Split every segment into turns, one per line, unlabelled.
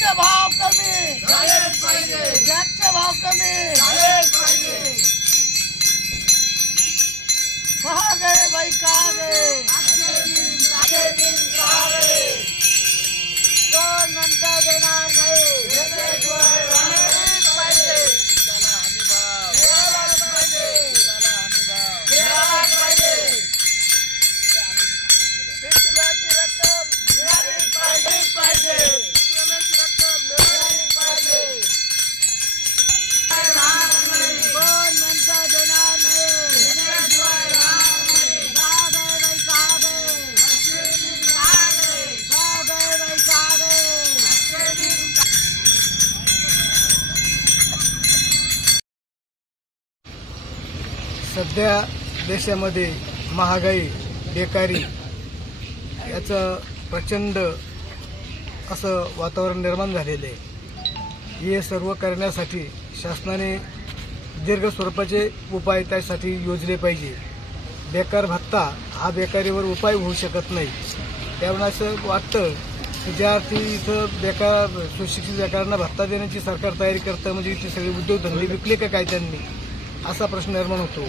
ज्याचे भाव कमी. ज्याचे भाव कमी.
सध्या देशामध्ये महागाई बेकारी याचं प्रचंड असं वातावरण निर्माण झालेलं आहे. हे सर्व करण्यासाठी शासनाने दीर्घ स्वरूपाचे उपाय त्यासाठी योजले पाहिजे. बेकार भत्ता हा बेकारीवर उपाय होऊ शकत नाही. त्यामुळे असं वाटतं की ज्या अर्थी इथं बेकार सुशिक्षित बेकारांना भत्ता देण्याची सरकार तयारी करतं म्हणजे इथे सगळे उद्योगधंदे विकले का काय त्यांनी? असा प्रश्न निर्माण होतो.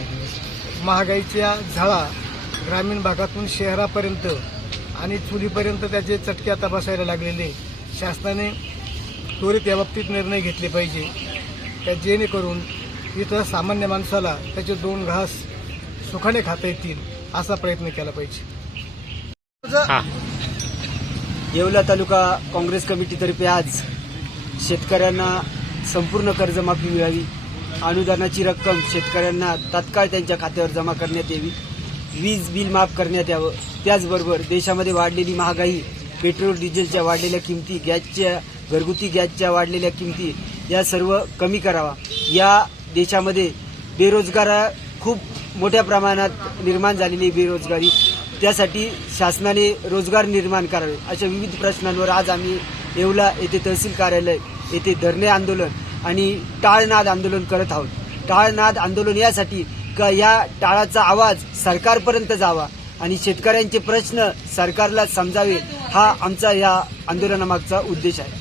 महागाईच्या झळा ग्रामीण भागातून शहरापर्यंत आणि चुलीपर्यंत त्याचे चटक्या तपासायला लागलेले. शासनाने त्वरित याबाबतीत निर्णय घेतले पाहिजे. त्या जेणेकरून इथं सामान्य माणसाला त्याचे दोन घास सुखाने खाता येतील असा प्रयत्न केला पाहिजे.
येवला तालुका काँग्रेस कमिटीतर्फे आज शेतकऱ्यांना संपूर्ण कर्जमाफी मिळावी. अनुदानाची रक्कम शेतकऱ्यांना तात्काळ त्यांच्या खात्यावर जमा करण्यात यावी. वीज बिल माफ करण्यात यावं. त्याचबरोबर देशामध्ये वाढलेली महागाई पेट्रोल डिझेलच्या वाढलेल्या किमती गॅसच्या घरगुती गॅसच्या वाढलेल्या किमती या सर्व कमी करावा. या देशामध्ये बेरोजगार खूप मोठ्या प्रमाणात निर्माण झालेली बेरोजगारी. त्यासाठी शासनाने रोजगार निर्माण करावे. अशा विविध प्रश्नांवर आज आम्ही येवला येथे तहसील कार्यालय येथे धरणे आंदोलन आणि टाळनाद आंदोलन करत आहोत. टाळनाद आंदोलन यासाठी का या टाळाचा आवाज सरकारपर्यंत जावा आणि शेतकऱ्यांचे प्रश्न सरकारला समजावे हा आमचा या आंदोलनामागचा उद्देश आहे.